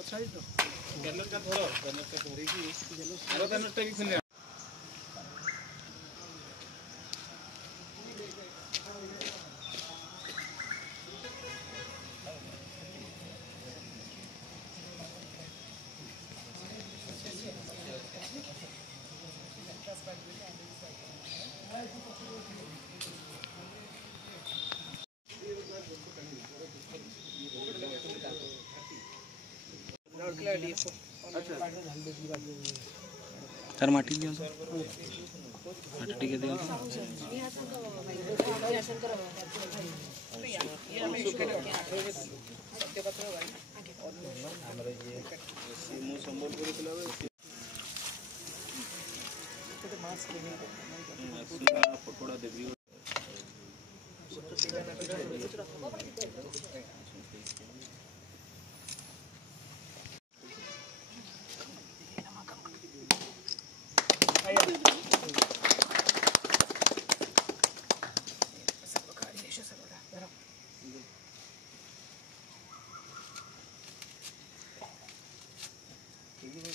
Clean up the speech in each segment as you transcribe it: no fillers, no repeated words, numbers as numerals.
Banner का धरो banner का धरी की आरो बैनर टा भी खुले सर माटी दियो माटी टिके दियो पकोड़ा देवी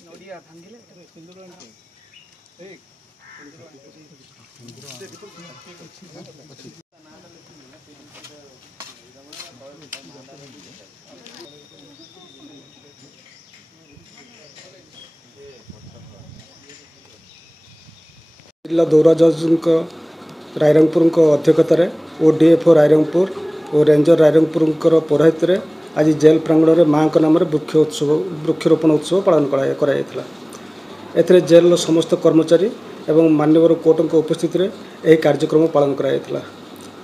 नोडिया भांगिले सुंदर एक जिला दौरा जज रायरंगपुर अध्यक्षतार ओडीएफओ रायरंगपुर और रेंजर रायरंगपुर पौराहित्य में आज जेल प्रांगण में माँ नाम वृक्षरोपण उत्सव पालन कराइला। एथिरे जेल समस्त कर्मचारी एवं मान्यवर कोर्ट उपस्थित में यह कार्यक्रम पालन कराइला।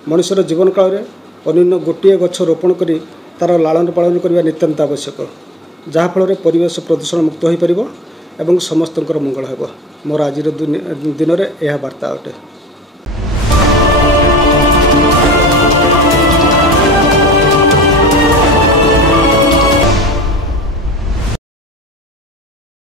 मनुष्यर जीवन काल में अन्य गोटे गछ रोपण कर तार लालन पालन करने नितांत आवश्यक, जहाँफल परिवेश प्रदूषण मुक्त हो पार एवं समस्त मंगल हो। मोर आज दिन में यह वार्ता अटे।